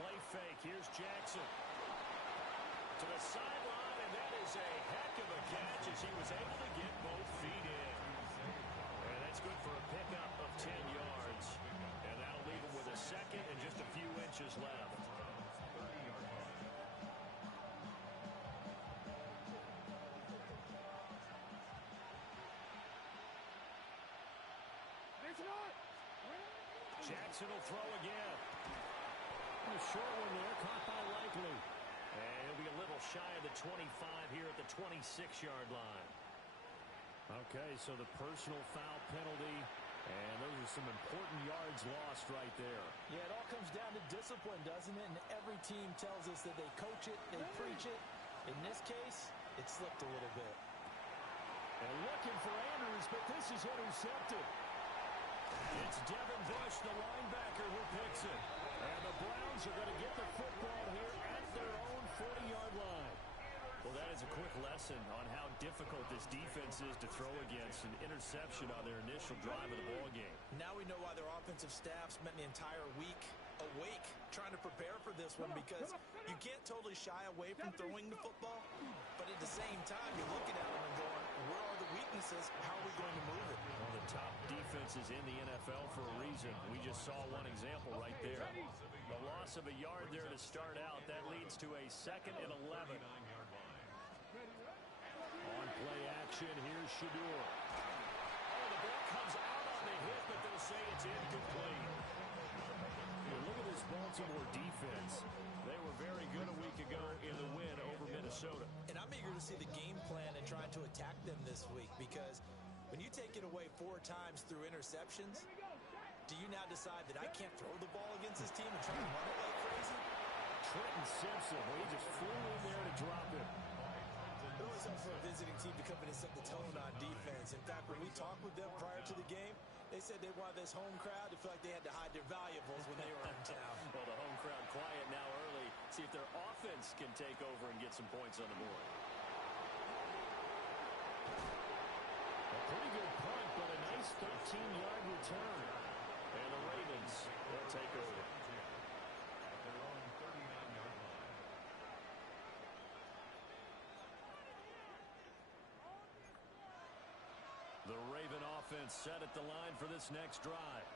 play fake. Here's Jackson. To the sideline, and that is a heck of a catch as he was able to get both feet in. And that's good for a pickup of 10 yards. And that'll leave him with a second and just a few inches left. Jackson will throw again. A short one there, caught by Likely. And he'll be a little shy of the 25 here at the 26-yard line. Okay, so the personal foul penalty, and those are some important yards lost right there. Yeah, it all comes down to discipline, doesn't it? And every team tells us that they coach it, they preach it. In this case, it slipped a little bit. And looking for Andrews, but this is intercepted. It's Devin Bush, the linebacker, who picks it. And the Browns are going to get the football here at their own 40-yard line. Well, that is a quick lesson on how difficult this defense is to throw against. An interception on their initial drive of the ball game. Now we know why their offensive staff spent the entire week awake trying to prepare for this one, because you can't totally shy away from throwing the football, but at the same time you're looking at them and going, where are the weaknesses? How are we going to move it? One of the top defenses in the NFL for a reason. We just saw one example right there. The loss of a yard there to start out. That leads to a 2nd and 11. On play action, here's Shedeur. Oh, the ball comes out on the hit, but they'll say it's incomplete. Look at this Baltimore defense. They were very good a week ago in the win over Minnesota. And I'm eager to see the game plan and trying to attack them this week, because when you take it away 4 times through interceptions, do you now decide that I can't throw the ball against this team and try to run it like crazy? Trenton Simpson, well, he just flew in there to drop it. It always helps for a visiting team to come in and set the tone on defense. In fact, when we talked with them prior to the game, they said they wanted this home crowd to feel like they had to hide their valuables when they were in town. Well, the home crowd quiet now early. See if their offense can take over and get some points on the board. A pretty good punt, but a nice 13-yard return. And the Ravens will take over. The Raven offense set at the line for this next drive.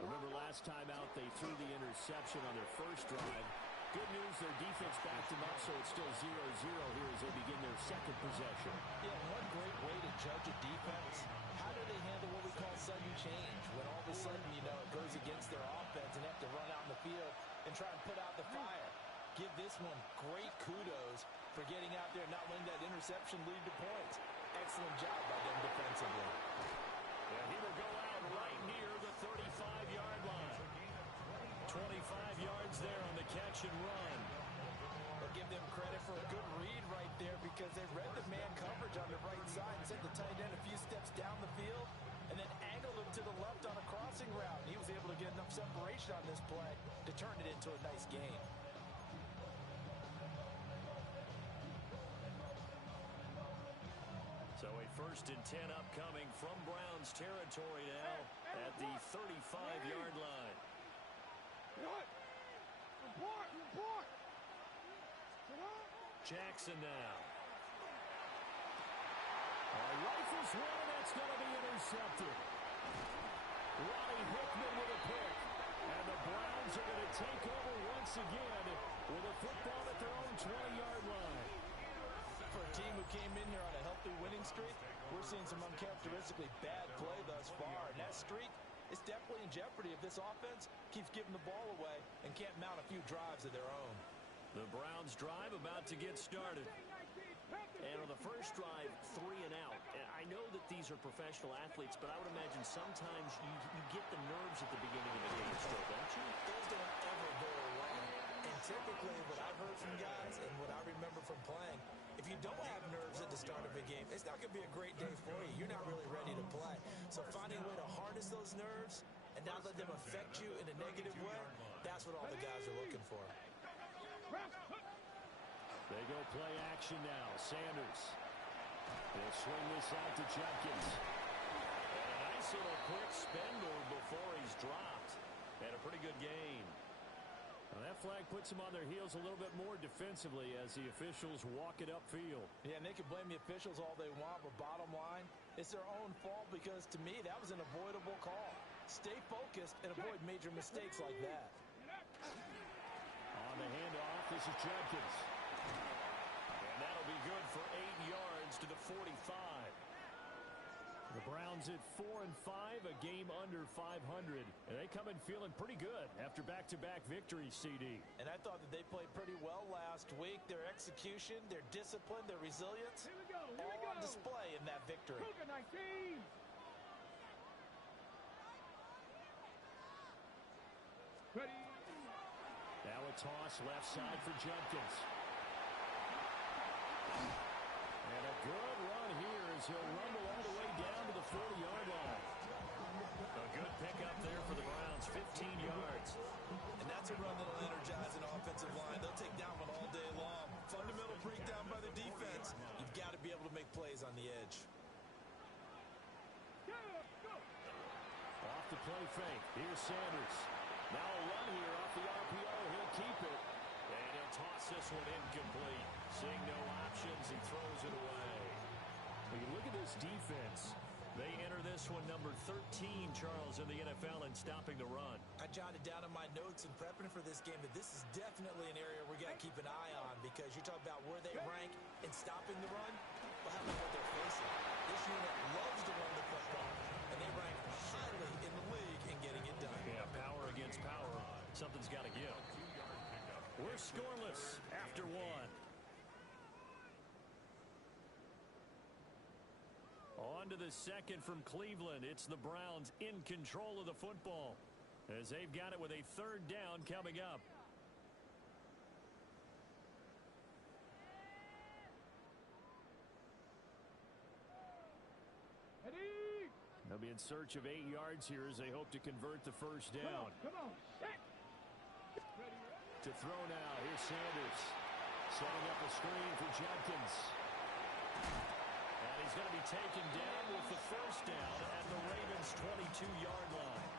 Remember last time out they threw the interception on their first drive. Good news, their defense backed them up, so it's still 0-0 here as they begin their second possession. Yeah, one great way to judge a defense, how do they handle what we call sudden change? When all of a sudden, you know, it goes against their offense and they have to run out in the field and try and put out the fire. Give this one great kudos for getting out there and not letting that interception lead to points. Excellent job by them defensively. And he will go out right near the 35-yard line. 25 yards there on the catch and run. But give them credit for a good read right there, because they read the man coverage on the right side and sent the tight end a few steps down the field and then angled him to the left on a crossing route. And he was able to get enough separation on this play to turn it into a nice gain. So a 1st and 10 upcoming from Browns territory now at the 35-yard line. Jackson now. Rifles one, that's going to be intercepted. Ronnie Hickman with a pick. And the Browns are going to take over once again with a football at their own 20-yard line. For a team who came in here on a healthy winning streak, we're seeing some uncharacteristically bad play thus far. And that streak is definitely in jeopardy if this offense keeps giving the ball away and can't mount a few drives of their own. The Browns drive about to get started. And on the first drive, 3 and out. And I know that these are professional athletes, but I would imagine sometimes you get the nerves at the beginning of the game still, don't you? Those don't ever go away. And typically what I've heard from guys and what I remember from playing, if you don't have nerves at the start of a game, it's not going to be a great day for you. You're not really ready to play. So finding a way to harness those nerves and not let them affect you in a negative way, that's what all the guys are looking for. They go play action now. Sanders. They'll swing this out to Jenkins. And a nice little quick spin move before he's dropped. And a pretty good gain. Well, That flag puts them on their heels a little bit more defensively as the officials walk it upfield. Yeah, and they can blame the officials all they want, but bottom line, it's their own fault because, to me, that was an avoidable call. Stay focused and avoid major mistakes like that. On the handoff, this is Judkins. And that'll be good for 8 yards to the 45. The Browns at 4-5, a game under 500. And they come in feeling pretty good after back-to-back victories, CD. And I thought that they played pretty well last week. Their execution, their discipline, their resilience, all on display in that victory. Ready. Now a toss left side for Judkins. And a good run here as he'll rumble all the way down to the 40-yard line. A good pickup there for the Browns, 15 yards. And that's a run that'll energize an offensive line. They'll take down one all day long. Fundamental breakdown by the defense. You've got to be able to make plays on the edge. Off the play fake. Here's Sanders. Now a run here off the RPO. He'll keep it. And he'll toss this one incomplete. Seeing no options, he throws it away. When you look at this defense, they enter this one number 13, Charles, in the NFL in stopping the run. I jotted down in my notes in prepping for this game that this is definitely an area we got to keep an eye on because you talk about where they rank in stopping the run. Well, how about what they're facing? This unit loves to run the football, and they rank highly in the league in getting it done. Yeah, power against power. Something's got to give. We're scoreless after one. On to the second from Cleveland. It's the Browns in control of the football as they've got it with a third down coming up. Ready. They'll be in search of 8 yards here as they hope to convert the first down. Come on. Set. Ready. To throw now. Here's Sanders. Setting up a screen for Judkins. And he's going to be taken down with the first down at the Ravens' 22-yard line.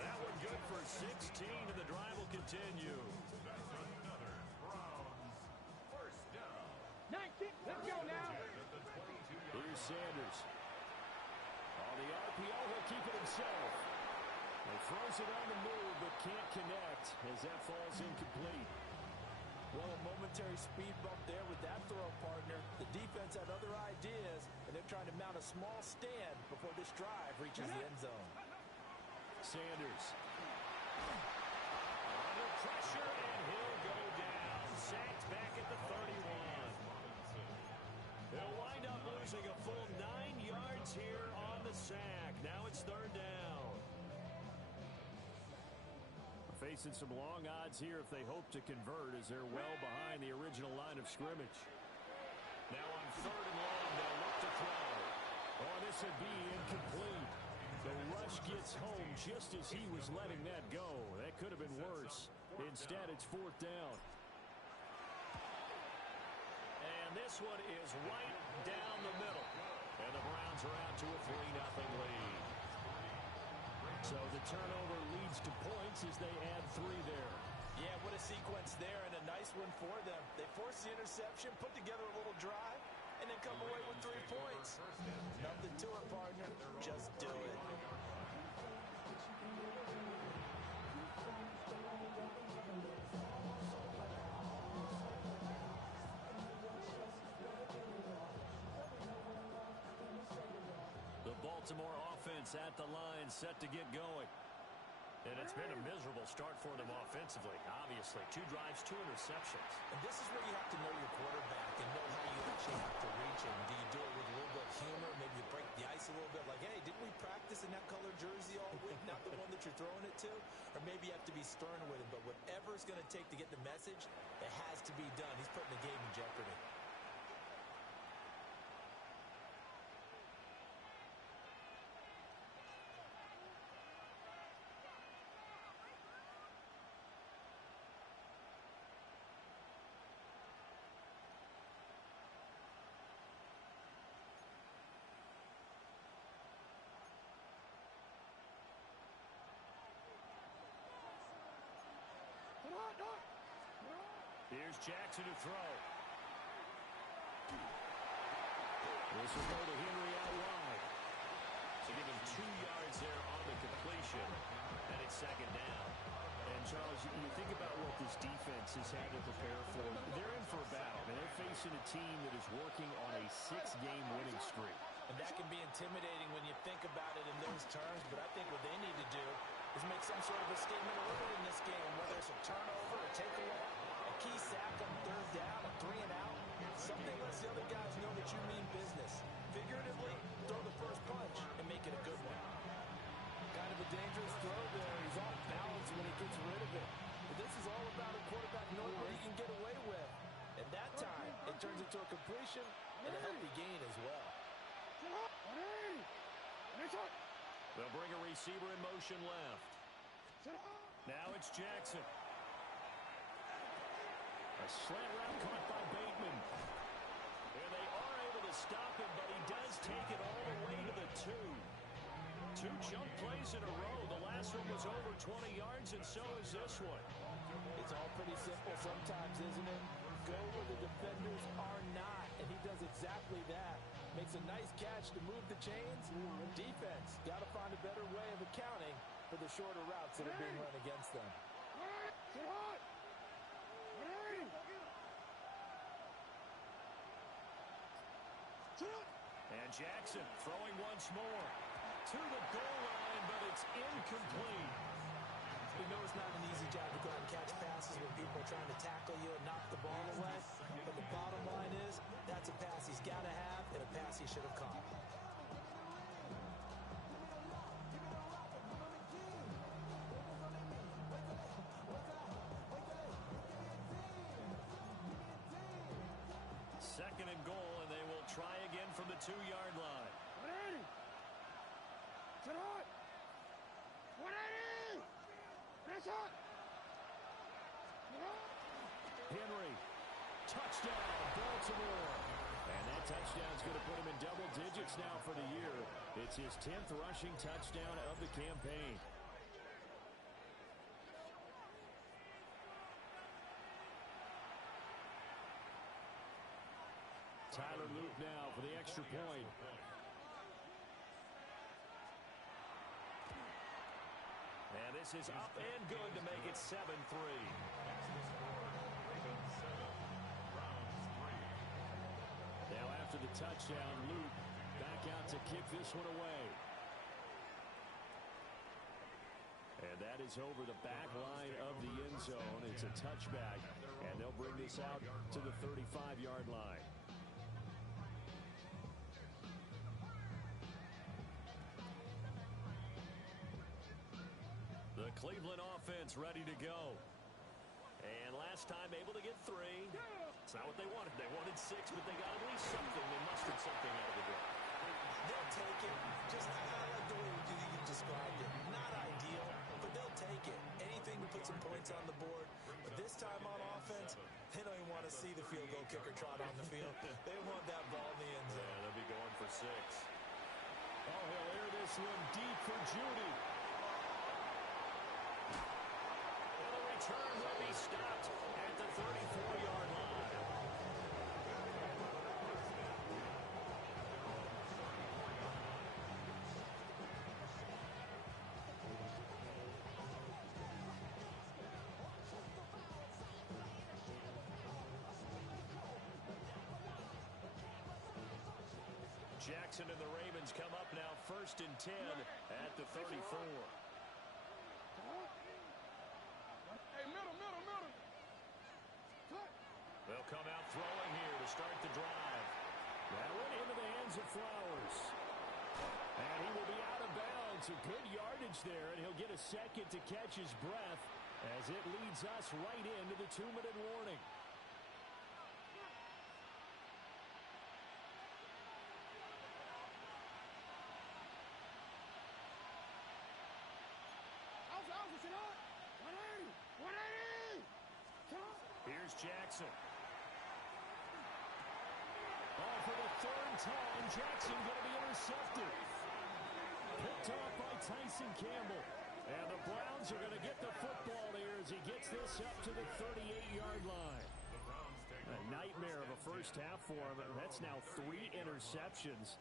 That one good for 16, and the drive will continue. That's another Browns first down. 19. Let's go now. Here's Sanders. On the RPO, he'll keep it himself. He throws it on the move, but can't connect as that falls incomplete. Well, a momentary speed bump there with that throw, partner. The defense had other ideas, and they're trying to mount a small stand before this drive reaches the end zone. Sanders. Under pressure, and he'll go down. Sacked back at the 31. They'll wind up losing a full 9 yards here on the sack. Now it's third down. Facing some long odds here if they hope to convert as they're well behind the original line of scrimmage. Now on third and long, they'll look to throw. Oh, this would be incomplete. The rush gets home just as he was letting that go. That could have been worse. Instead, it's fourth down. And this one is right down the middle. And the Browns are out to a 3-0 lead. So the turnover leads to points as they add 3 there. Yeah, what a sequence there and a nice one for them. They force the interception, put together a little drive, and then come away with 3 points. Nothing to it, partner. Just do it. The Baltimore offense at the line, set to get going. And it's been a miserable start for them offensively, obviously. 2 drives, 2 interceptions. And this is where you have to know your quarterback and know how you actually have to reach him. Do you do it with a little bit of humor? Maybe you break the ice a little bit like, hey, didn't we practice in that color jersey all week, not the one that you're throwing it to? Or maybe you have to be stern with him. But whatever it's going to take to get the message, it has to be done. He's putting the game in jeopardy. Come on, Here's Jackson to throw. This will go to Henry out wide. So give him 2 yards there on the completion, and it's second down. And, Charles, you think about what this defense has had to prepare for. They're in for a battle, and they're facing a team that is working on a 6-game winning streak. And that can be intimidating when you think about it in those terms, but I think what they need to do is make some sort of a statement early in this game, whether it's a turnover, a take-away, a key sack on third down, a 3-and-out. Something lets the other guys know that you mean business. Figuratively, throw the first punch and make it a good one. Kind of a dangerous throw there. He's off balance when he gets rid of it. But this is all about a quarterback knowing what he can get away with. And that time, it turns into a completion and a healthy gain as well. They'll bring a receiver in motion left. Now it's Jackson. A slant route caught by Bateman. And they are able to stop him, but he does take it all the way to the 2. 2 jump plays in a row. The last one was over 20 yards, and so is this one. It's all pretty simple sometimes, isn't it? Go where the defenders are not, and he does exactly that. Makes a nice catch to move the chains. Defense got to find a better way of accounting for the shorter routes that are being run against them. And Jackson throwing once more to the goal line, but it's incomplete. We know it's not an easy job to go out and catch passes when people are trying to tackle you and knock the ball away. But the bottom line is, that's a pass he's got to have and a pass he should have caught. Second and goal, and they will try again from the 2-yard line. Henry, touchdown, Baltimore. And that touchdown's going to put him in double digits now for the year. It's his 10th rushing touchdown of the campaign. Tyler Luke now for the extra point. And this is up and good to make it 7-3. Now after the touchdown, Luke back out to kick this one away. And that is over the back line of the end zone. It's a touchback, and they'll bring this out to the 35-yard line. The Cleveland offense ready to go. And last time able to get 3. It's not what they wanted. They wanted 6, but they got at least something. They mustered something out of the drive. They'll take it. Just I like the way you described it. Not ideal, but they'll take it. Anything to put some points on the board. But this time on offense, they don't even want to see the field goal kicker trot on the field. They want that ball in the end zone. Yeah, they'll be going for 6. Oh, he'll air this one deep for Judy. And the return will be stopped at the 34-yard line. Jackson and the Ravens come up now 1st and 10 at the 34. Hey, middle. They'll come out throwing here to start the drive. That went into the hands of Flowers. And he will be out of bounds. A good yardage there, and he'll get a second to catch his breath as it leads us right into the 2-minute warning. Here's Jackson. Oh, for the 3rd time, Jackson going to be intercepted. Picked off by Tyson Campbell. And the Browns are going to get the football here as he gets this up to the 38-yard line. A nightmare of a first half for him. That's now 3 interceptions.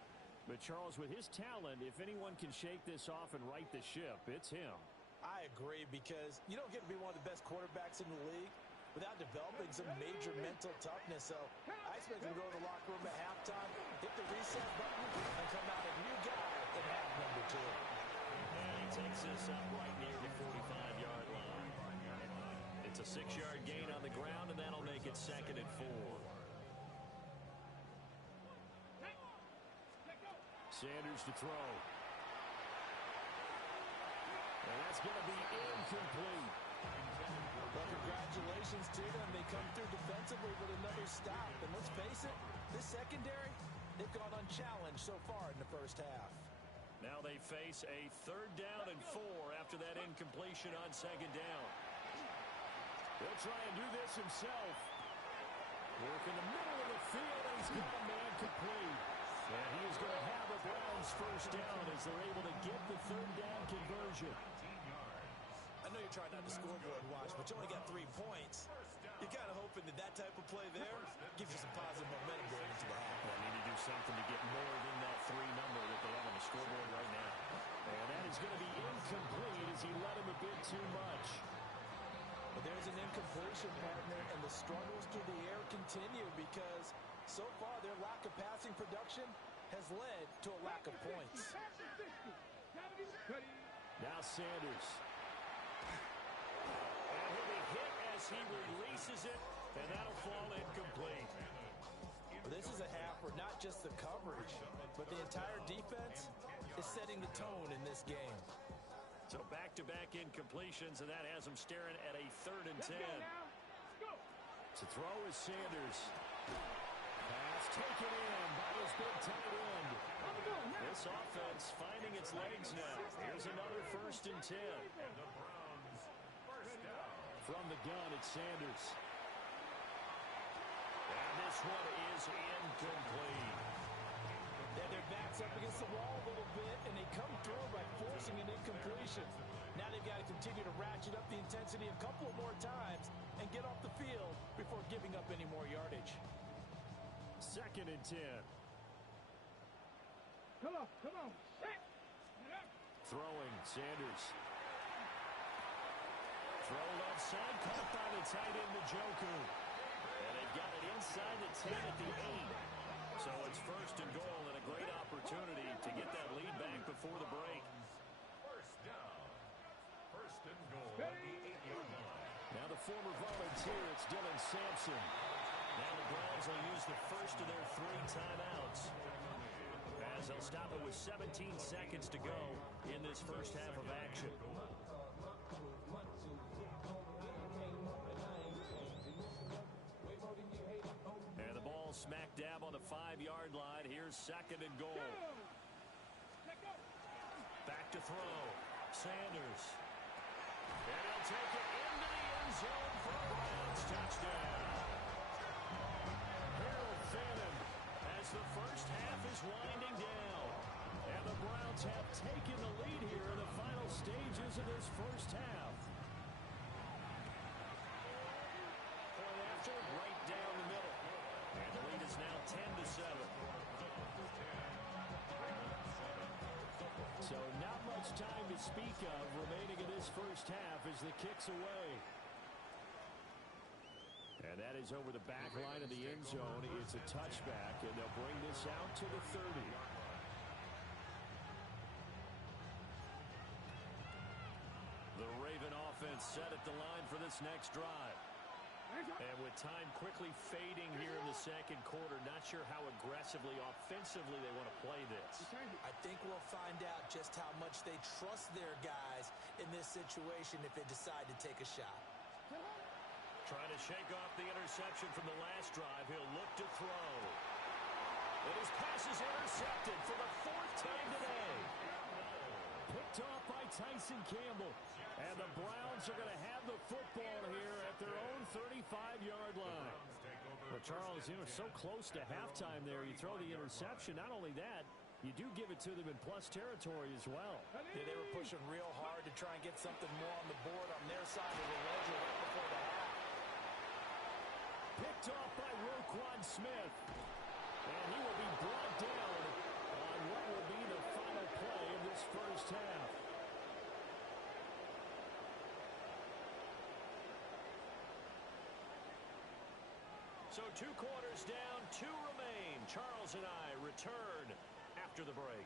But Charles, with his talent, if anyone can shake this off and right the ship, it's him. I agree, because you don't get to be one of the best quarterbacks in the league without developing some major mental toughness. So I expect him to go to the locker room at halftime, hit the reset button, and come out a new guy in half number 2. And he takes this up right near the 45-yard line. It's a 6-yard gain on the ground, and that'll make it 2nd and 4. Sanders to throw. And that's going to be incomplete. Well, congratulations to them. They come through defensively with another stop. And let's face it, this secondary, they've gone unchallenged so far in the first half. Now they face a 3rd down and 4 after that incompletion on 2nd down. He'll try and do this himself. Work in the middle of the field, and he's got a man complete. And he is going to have a Browns first down as they're able to get the 3rd down conversion. I know you're trying not to scoreboard watch, but you only got 3 points. You're kind of hoping that that type of play there gives you some positive momentum going into the half. They need to do something to get more than that 3 number that they have on the scoreboard right now. And that is going to be incomplete as he let him a bit too much. But there's an incompletion, partner, and the struggles through the air continue because so far their lack of passing production has led to a lack of points. Now Sanders. And he'll be hit as he releases it, and that'll fall incomplete. This is a half where not just the coverage, but the entire defense is setting the tone in this game. So back-to-back incompletions, and that has him staring at a 3rd and 10. To throw is Sanders. Pass taken in by his big tight end. This offense finding its legs now. Here's another 1st and 10. And the Browns first down. From the gun, it's Sanders. And this one is incomplete. Yeah, their backs up against the wall a little bit, and they come through by forcing an incompletion. Now they've got to continue to ratchet up the intensity a couple of more times and get off the field before giving up any more yardage. 2nd and 10. Come on. Throwing, Sanders. Throw left side, caught by the tight end, Njoku. And they've got it inside the 10 at the 8. So it's 1st and goal, and a great opportunity to get that lead back before the break. First down. First and goal at the 8-yard line. Now the former volunteer, it's Dylan Sampson. Now the Browns will use the first of their 3 timeouts, as they'll stop it with 17 seconds to go in this first half of action. And the ball smack dab on the 5-yard line. Here's 2nd and goal. Back to throw. Sanders. And he'll take it into the end zone for a Browns touchdown. Harold Fannin as the first half is winding down. And the Browns have taken the lead here in the final stages of this first half. Point after, right down the middle. And the lead is now 10-7. So not much time to speak of remaining in this first half as the kick's away. And that is over the back line of the end zone. It's a touchback, and they'll bring this out to the 30. The Raven offense set at the line for this next drive. And with time quickly fading here in the second quarter, not sure how aggressively, offensively they want to play this. I think we'll find out just how much they trust their guys in this situation if they decide to take a shot. Trying to shake off the interception from the last drive. He'll look to throw. And his pass is intercepted for the 4th time today. Picked off by Tyson Campbell. And the Browns are going to have the football here at their own 35-yard line. Well, Charles, so close to halftime there. You throw the interception. Not only that, you do give it to them in plus territory as well. Yeah, they were pushing real hard to try and get something more on the board on their side of the ledger right before the half. picked off by Roquan Smith. And he will be brought down on what will be the final play of this first half. So 2 quarters down, 2 remain. Charles and I return after the break.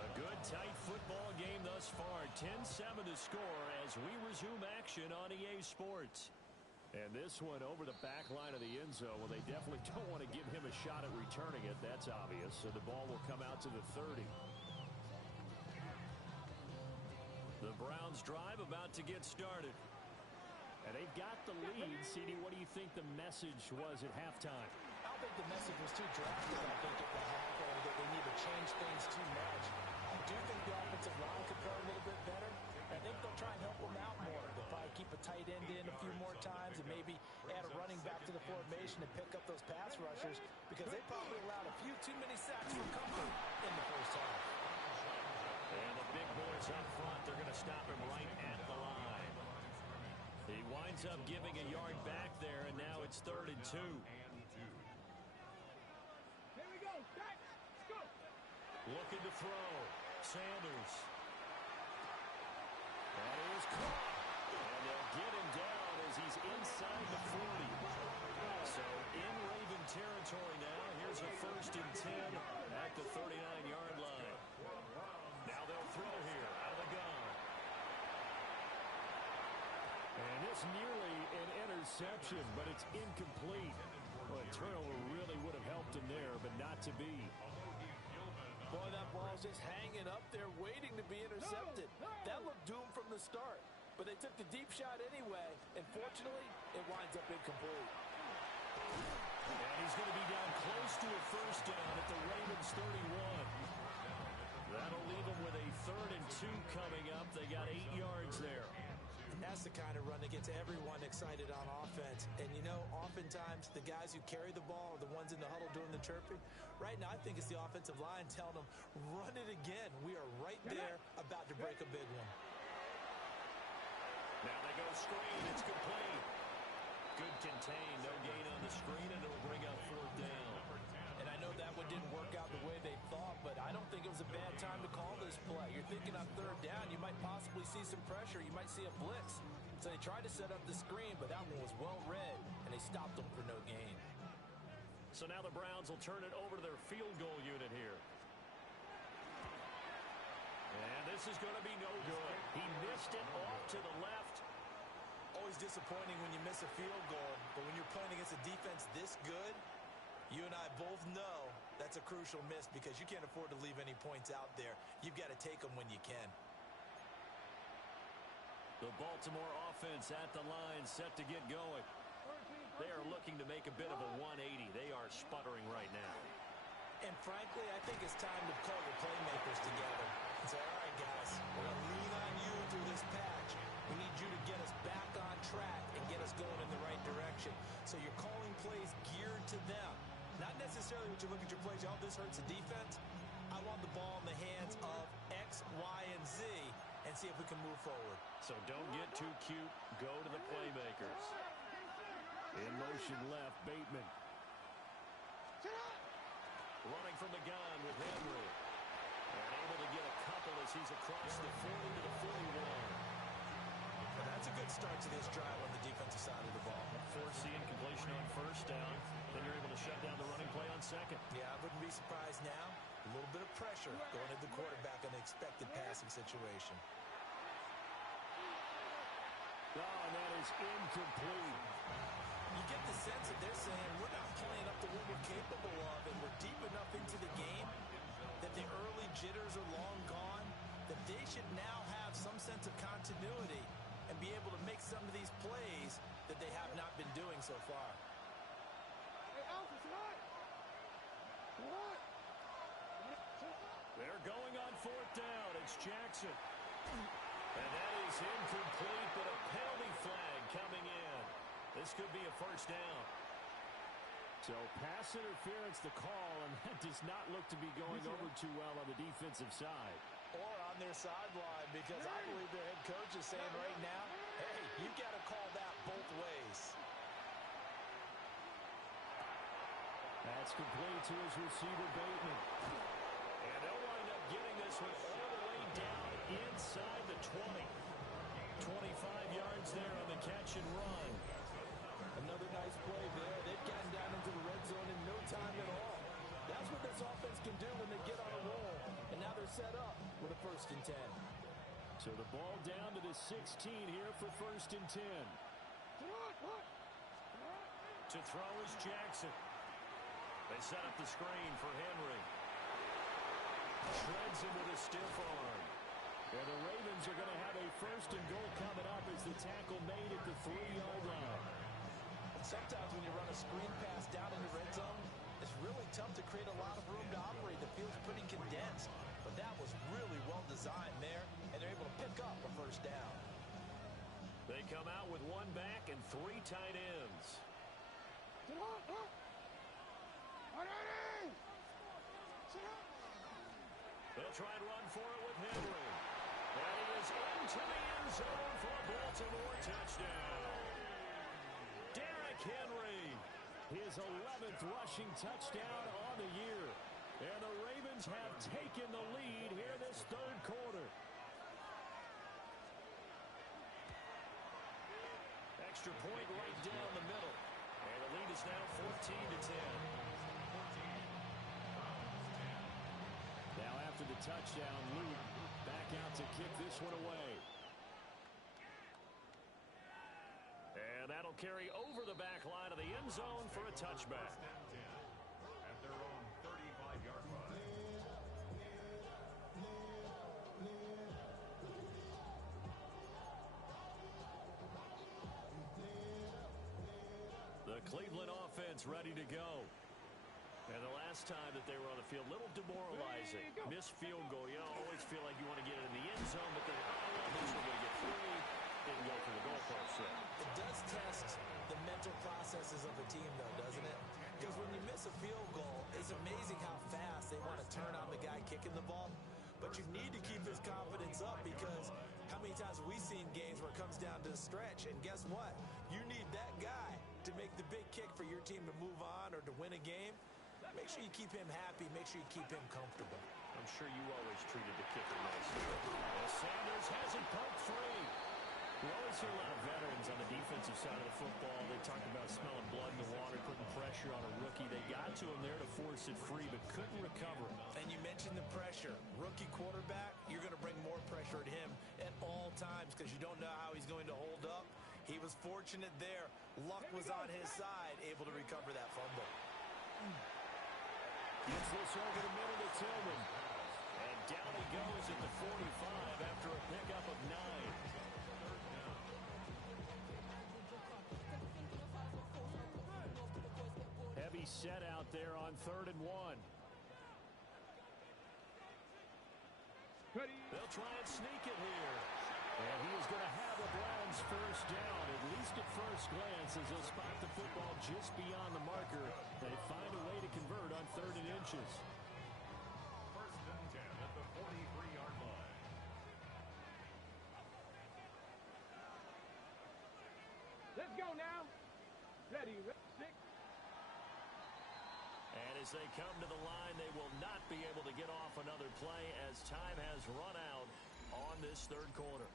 A good tight football game thus far. 10-7 to score as we resume action on EA Sports. And this one over the back line of the end zone. Well, they definitely don't want to give him a shot at returning it. That's obvious. So the ball will come out to the 30. The Browns drive about to get started. And they've got the lead. CD, what do you think the message was at halftime? I don't think the message was too drastic. I think at the half or that they need to change things too much. I do think the offensive line could play a little bit better. I think they'll try and help them out more. They'll probably keep a tight end in a few more times and maybe add a running back to the formation and pick up those pass rushers because they probably allowed a few too many sacks for comfort in the first half. And the big boys up front, they're going to stop him right at the line. He winds up giving a yard back there, and now it's 3rd and 2. Here we go. Back. Let's go. Looking to throw. Sanders. That is caught. And they'll get him down as he's inside the 40. So in Raven territory now. Here's a 1st and 10 at the 39-yard line. Now they'll throw here out of the gun. And this nearly an interception, but it's incomplete. Well, a turnover really would have helped him there, but not to be. Boy, that ball's just hanging up there waiting to be intercepted. That looked doomed from the start. But they took the deep shot anyway, and fortunately, it winds up incomplete. And he's going to be down close to a 1st down at the Ravens 31. That'll leave them with a 3rd and 2 coming up. They got 8 yards there. That's the kind of run that gets everyone excited on offense. And, you know, oftentimes the guys who carry the ball are the ones in the huddle doing the chirping. Right now, I think it's the offensive line telling them, run it again. We are right there about to break a big one. Now they go screen. It's complete. Good contain. No gain on the screen, and it'll bring up 4th down. And I know that one didn't work out the way they thought, but I don't think it was a bad time to call this play. You're thinking on 3rd down, you might possibly see some pressure. You might see a blitz. So they tried to set up the screen, but that one was well read, and they stopped them for no gain. So now the Browns will turn it over to their field goal unit here. And this is going to be no good. He missed it off to the left. Always disappointing when you miss a field goal, but when you're playing against a defense this good, you and I both know that's a crucial miss because you can't afford to leave any points out there. You've got to take them when you can. The Baltimore offense at the line, set to get going. They are looking to make a bit of a 180. They are sputtering right now. And frankly, I think it's time to call your playmakers together and say, all right, guys, we're going to lean on you through this patch. We need you to get us back on track and get us going in the right direction. So you're calling plays geared to them. Not necessarily what you look at your plays, oh, this hurts the defense. I want the ball in the hands of X, Y, and Z and see if we can move forward. So don't get too cute. Go to the playmakers. In motion left, Bateman. Running from the gun with Henry. And able to get a couple as he's across the 40 to the 41. And that's a good start to this drive on the defensive side of the ball. Forcing completion on 1st down. Then you're able to shut down the running play on 2nd. Yeah, I wouldn't be surprised now. A little bit of pressure going at the quarterback in the expected passing situation. Oh, and that is incomplete. You get the sense that they're saying we're not playing up to what we're capable of, and we're deep enough into the game that the early jitters are long gone, that they should now have some sense of continuity and be able to make some of these plays that they have not been doing so far. Hey, Alpha, what? What? They're going on 4th down. It's Jackson. And that is incomplete, but a penalty flag coming in. This could be a 1st down. So pass interference the call, and that does not look to be going over too well on the defensive side. Or on their sideline, because I believe their head coach is saying right now, hey, you've got to call that both ways. That's complete to his receiver, Bateman. And they'll wind up getting this one all the way down inside the 20. 25 yards there on the catch and run. Another nice play there. They've gotten down into the red zone in no time at all. That's what this offense can do when they get on a roll. And now they're set up with a 1st and 10. So the ball down to the 16 here for 1st and 10. To throw is Jackson. They set up the screen for Henry. Shreds him with a stiff arm. And the Ravens are going to have a 1st and goal coming up as the tackle made at the 3-yard line. Sometimes when you run a screen pass down in the red zone, it's really tough to create a lot of room to operate. The field's pretty condensed. But that was really well designed there, and they're able to pick up a 1st down. They come out with 1 back and 3 tight ends. They'll try and run for it with Henry. And he is into the end zone for a Baltimore touchdown. Derrick Henry, his 11th rushing touchdown on the year. And the Ravens have taken the lead here this 3rd quarter. Extra point right down the middle. And the lead is now 14-10. Now after the touchdown, Luke back out to kick this one away. And that'll carry over the back line of the end zone for a touchback. At their own 35-yard line. The Cleveland offense ready to go. And the last time that they were on the field, a little demoralizing. Missed field goal. You always feel like you want to get it in the end zone, but then, this one going to get free. Didn't go for the goalpost yet. It does test the mental processes of the team, though, doesn't it? Because when you miss a field goal, it's amazing how fast they want to turn on the guy kicking the ball. But you need to keep his confidence up, because how many times have we seen games where it comes down to the stretch, and guess what? You need that guy to make the big kick for your team to move on or to win a game. Make sure you keep him happy. Make sure you keep him comfortable. I'm sure you always treated the kicker nicely. Sanders has it poked free. We always hear a lot of veterans on the defensive side of the football. They talk about smelling blood in the water, putting pressure on a rookie. They got to him there to force it free, but couldn't recover. And you mentioned the pressure. Rookie quarterback, you're going to bring more pressure at him at all times because you don't know how he's going to hold up. He was fortunate there. Luck was on his side, able to recover that fumble. Gets this over the middle to Tillman. And down he goes at the 45 after a pickup of 9. Heavy set out there on 3rd and 1. They'll try and sneak it here. And he is going to have the Browns 1st down, at least at first glance, as they'll spot the football just beyond the marker. They find a way to convert on 3rd and inches. 1st and 10 at the 43-yard line. Let's go now. Ready, stick. And as they come to the line, they will not be able to get off another play as time has run out on this 3rd quarter.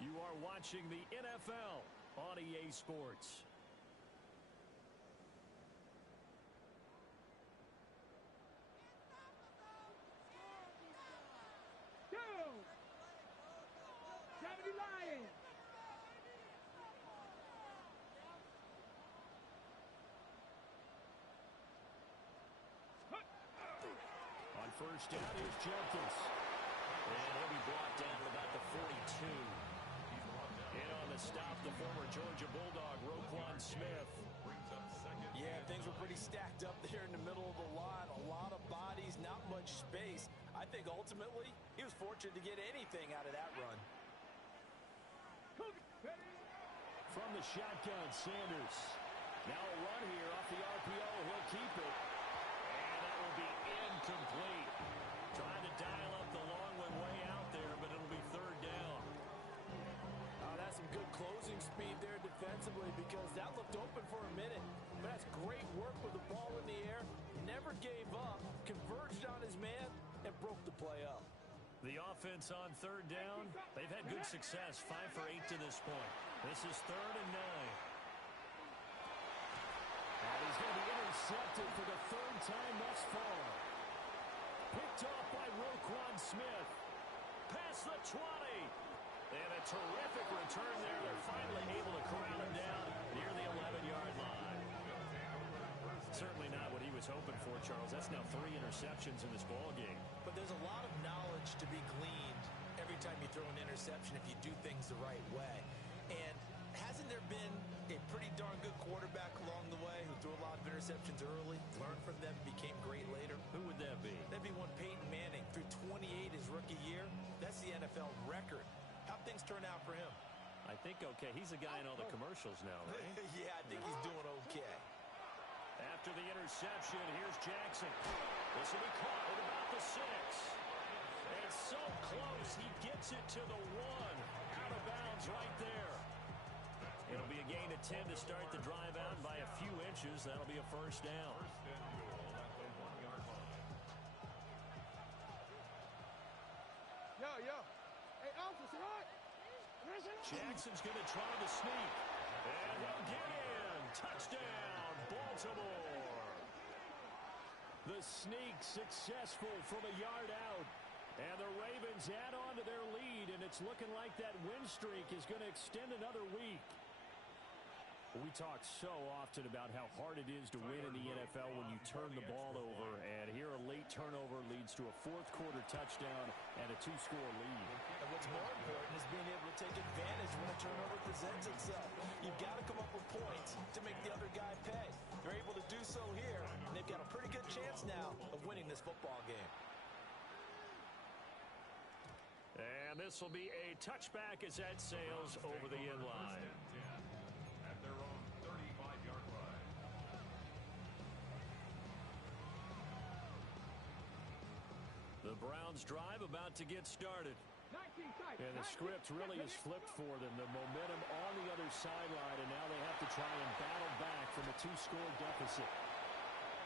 You are watching the NFL on EA Sports. Go! 70 Lions! On 1st down, here's Jenkins. And he'll be brought down at about the 42. In on the stop, the former Georgia Bulldog, Roquan Smith. Yeah, things were pretty stacked up there in the middle of the line. A lot of bodies, not much space. I think ultimately he was fortunate to get anything out of that run. From the shotgun, Sanders. Now a run here off the RPO. He'll keep it. And that will be incomplete. Trying to dial up the long one way out there, but it'll be third down. Oh, that's some good closing speed there defensively because that looked open for a minute. But that's great work with the ball in the air. Never gave up, converged on his man, and broke the play up. The offense on third down, they've had good success, 5 for 8 to this point. This is 3rd and 9. And he's going to be intercepted for the 3rd time thus far. Picked off by Roquan Smith. Past the 20. And a terrific return there. They're finally able to corral him down near the 11-yard line. Certainly not what he was hoping for, Charles. That's now 3 interceptions in this ball game. But there's a lot of knowledge to be gleaned every time you throw an interception if you do things the right way. And hasn't there been a pretty darn good quarterback along the way who threw a lot of interceptions early, learned from them, became great later? Who would that be? That'd be one Peyton Manning. Threw 28 his rookie year. That's the NFL record. How'd things turn out for him? I think okay. He's the guy in all the commercials now, right? Yeah, I think he's doing okay. After the interception, here's Jackson. This will be caught at about the 6. And so close, he gets it to the 1. Out of bounds right there. It'll be a gain of 10 to start the drive out by a few inches. That'll be a first down. Yo. Hey, officer, what? Jackson's going to try to sneak. And he'll get in. Touchdown, Baltimore. The sneak successful from a yard out. And the Ravens add on to their lead, and it's looking like that win streak is going to extend another week. We talk so often about how hard it is to win in the NFL when you turn the ball over, and here a late turnover leads to a fourth-quarter touchdown and a 2-score lead. And what's more important is being able to take advantage when a turnover presents itself. You've got to come up with points to make the other guy pay. They're able to do so here, and they've got a pretty good chance now of winning this football game. And this will be a touchback as that sails over the end line. At their own 35-yard line. The Browns drive about to get started. And the script really is flipped for them. The momentum on the other sideline, and now they have to try and battle back from a 2-score deficit.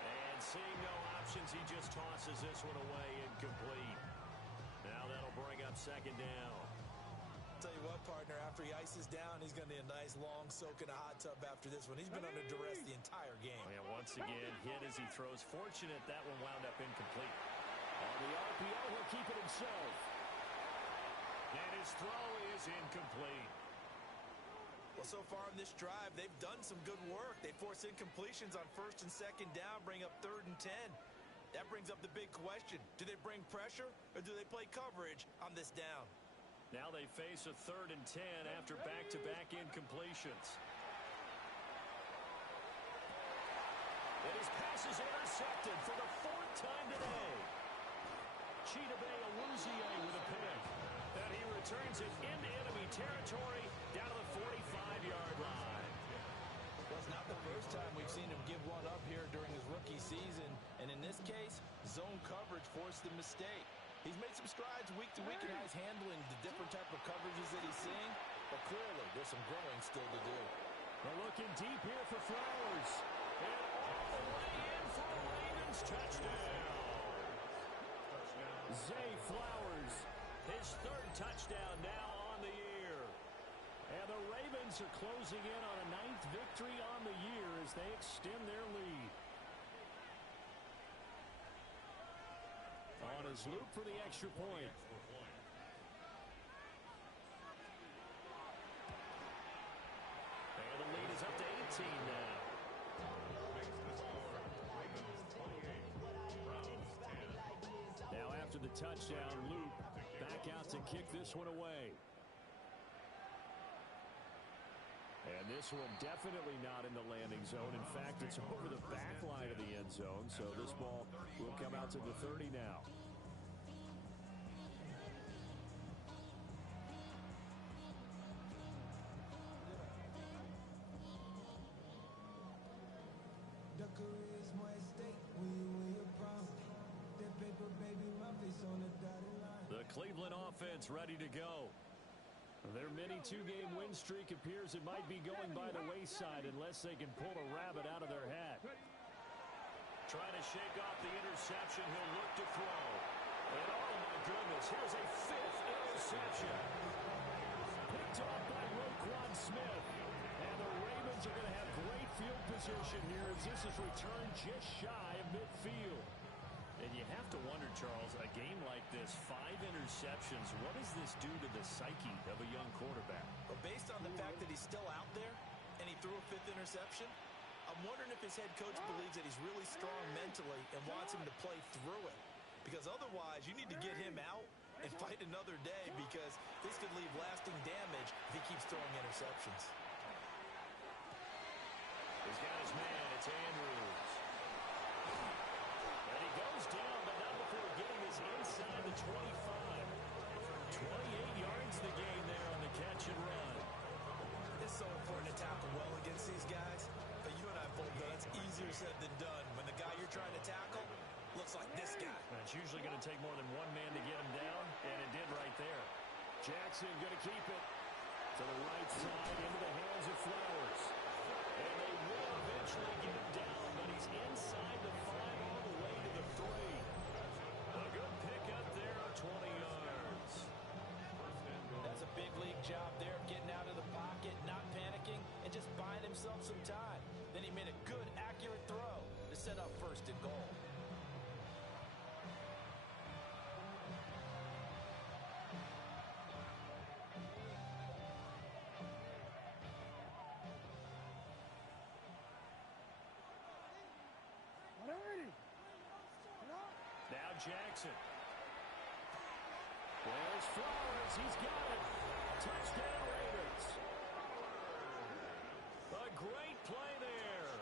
And seeing no options, he just tosses this one away incomplete. Now that'll bring up 2nd down. Tell you what, partner, after he ices down, he's going to need a nice long soak in a hot tub after this one. He's been under duress the entire game. And once again, hit as he throws. Fortunate that one wound up incomplete. On the RPO, he'll keep it himself. And his throw is incomplete. Well, so far in this drive, they've done some good work. They force incompletions on 1st and 2nd down, bring up 3rd and 10. That brings up the big question. Do they bring pressure, or do they play coverage on this down? Now they face a 3rd and 10 after back-to-back incompletions. And his pass is intercepted for the 4th time today. Chidobe Awuzie with a pick. And he returns it into enemy territory down to the 45-yard line. Well, it's not the first time we've seen him give one up here during his rookie season. And in this case, zone coverage forced the mistake. He's made some strides week to week in how he's handling the different type of coverages that he's seeing. But clearly, there's some growing still to do. They're looking deep here for Flowers. And all the way in for a Ravens touchdown. Zay Flowers, his 3rd touchdown now on the year. And the Ravens are closing in on a 9th victory on the year as they extend their lead. On his loop for the extra point. And the lead is up to 18 now. Now after the touchdown, Luke back out to kick this one away. And this one definitely not in the landing zone. In fact, it's over the back line of the end zone, so this ball will come out to the 30 now. Cleveland offense ready to go. Their mini two-game win streak appears it might be going by the wayside unless they can pull a rabbit out of their hat. Trying to shake off the interception. He'll look to throw. And oh my goodness, here's a fifth interception. Picked off by Roquan Smith. And the Ravens are going to have great field position here as this is returned just shy of midfield. And you have to wonder, Charles, a game like this, 5 interceptions, what does this do to the psyche of a young quarterback? Well, based on the fact that he's still out there and he threw a 5th interception, I'm wondering if his head coach believes that he's really strong mentally and wants him to play through it. Because otherwise, you need to get him out and fight another day because this could leave lasting damage if he keeps throwing interceptions. He's got his man. It's Andrews. And he goes down, but not before getting his inside the 25. 28 yards the gain there on the catch and run. It's so important to tackle well against these guys. But you and I both know that's easier said than done. When the guy you're trying to tackle looks like this guy. And it's usually going to take more than one man to get him down, and it did right there. Jackson going to keep it to the right side into the hands of Flowers. And they will eventually get him down, but he's inside the 5 all the way to the 3. A good pickup there of 20 yards. That's a big league job there, getting out of the pocket, not panicking, and just buying himself some time. Then he made a good, accurate throw to set up 1st and goal. Now Jackson. There's Flowers. He's got it. Touchdown Ravens. A great play there.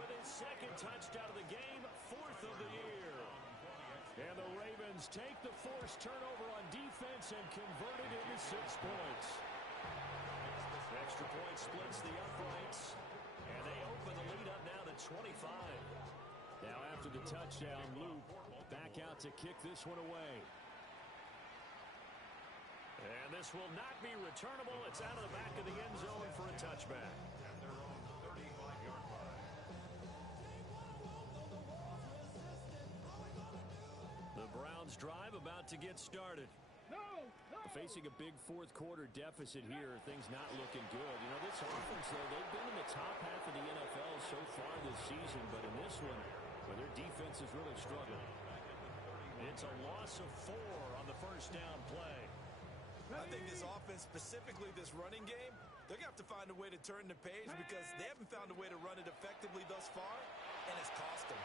With his 2nd touchdown of the game, 4th of the year. And the Ravens take the forced turnover on defense and convert it into 6 points. Extra point splits the uprights. And they open the lead up now to 25. Now after the touchdown, Luke back out to kick this one away. And this will not be returnable. It's out of the back of the end zone for a touchback. At their own 35-yard line. The Browns drive about to get started. Facing a big 4th quarter deficit here, things not looking good. You know, this offense, though, they've been in the top half of the NFL so far this season, but in this one, well, their defense is really struggling. It's a loss of 4 on the 1st down play. I think this offense, specifically this running game, they're going to have to find a way to turn the page because they haven't found a way to run it effectively thus far, and it's cost them.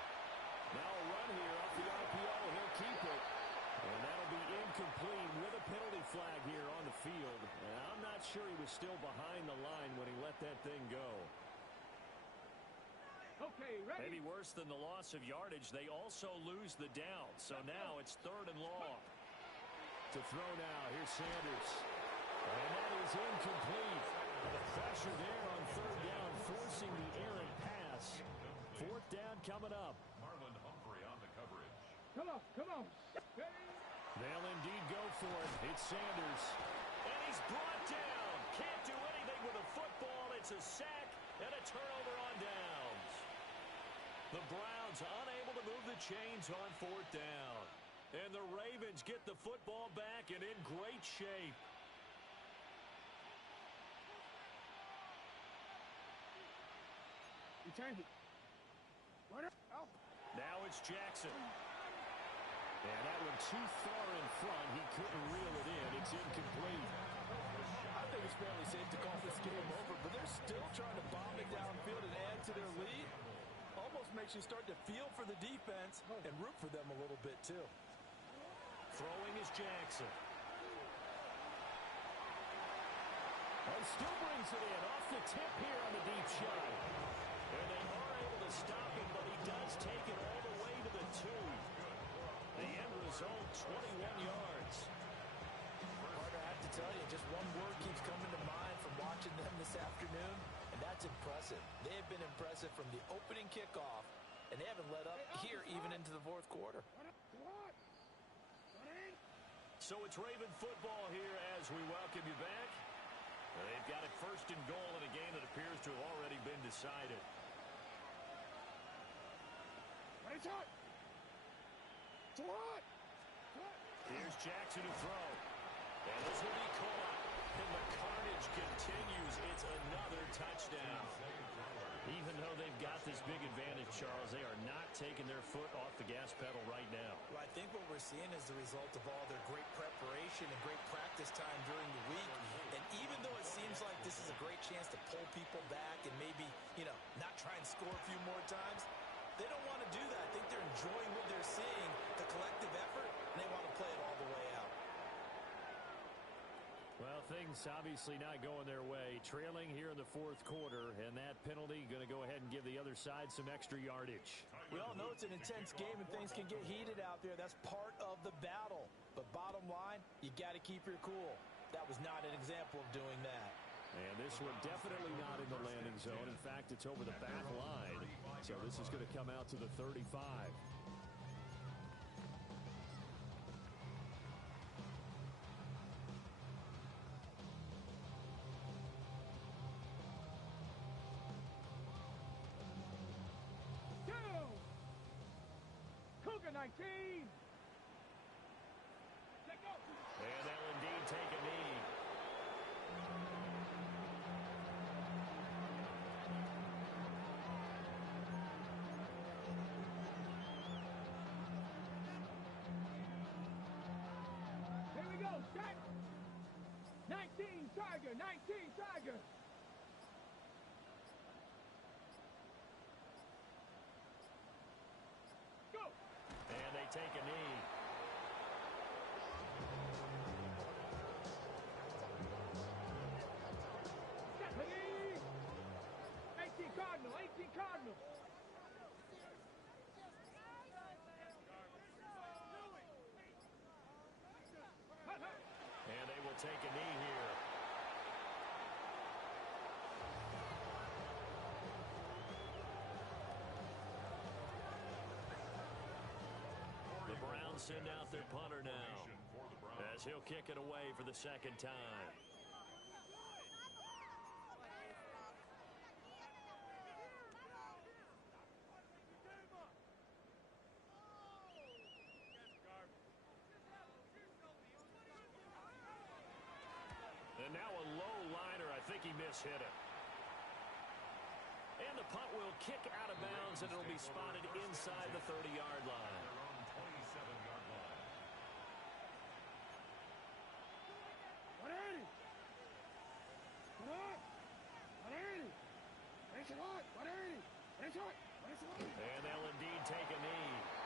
Now a run here off the RPO, and he'll keep it. And that'll be incomplete with a penalty flag here on the field. And I'm not sure he was still behind the line when he let that thing go. Okay, ready? Maybe worse than the loss of yardage, they also lose the down. So now it's 3rd and long. To throw now, here's Sanders. And that is incomplete. The pressure there on 3rd down, forcing the errant pass. 4th down coming up. Marlon Humphrey on the coverage. Come on, come on. They'll indeed go for it. It's Sanders. And he's brought down. Can't do anything with a football. It's a sack and a turnover on downs. The Browns unable to move the chains on 4th down. And the Ravens get the football back and in great shape. Return it. Now it's Jackson. And that one too far in front. He couldn't reel it in. It's incomplete. I think it's fairly safe to call this game over, but they're still trying to bomb it downfield and add to their lead. Almost makes you start to feel for the defense and root for them a little bit, too. Throwing is Jackson. And still brings it in off the tip here on the deep shot. And they are able to stop him, but he does take it all the way to the 2. The end result, 21 yards. Carter, I have to tell you, just one word keeps coming to mind from watching them this afternoon, and that's impressive. They have been impressive from the opening kickoff, and they haven't let up here even into the 4th quarter. So it's Raven football here as we welcome you back. They've got it first and goal in a game that appears to have already been decided. Ready, shot. To what? Here's Jackson to throw. And this will be caught. And the carnage continues. It's another touchdown. Even though they've got this big advantage, Charles, they are not taking their foot off the gas pedal right now. Well, I think what we're seeing is the result of all their great preparation and great practice time during the week. And even though it seems like this is a great chance to pull people back and maybe, not try and score a few more times, they don't want to do that. I think they're enjoying what they're seeing, the collective effort, and they want to play it all the way out. Well, things obviously not going their way. Trailing here in the fourth quarter, and that penalty going to go ahead and give the other side some extra yardage. We all know it's an intense game and things can get heated out there. That's part of the battle. But bottom line, you got to keep your cool. That was not an example of doing that. And this one definitely not in the landing zone. In fact, it's over the back line. So this is going to come out to the 35. Cougar 19. Take off. And they'll indeed take a knee. Here we go. Shot. 19 Tiger. 19 Tiger. Go. And they take a knee. Stephanie. 18 Cardinal. 18 Cardinal. And they will take a knee here. The Browns send out their punter now as he'll kick it away for the second time. And now a low liner. I think he mishit it. And the punt will kick out of bounds, and it'll be spotted inside the 30-yard line. Their own 27-yard line. 180. Come on. 180. Thanks a lot. 180. Thanks a lot. And they'll indeed take a knee.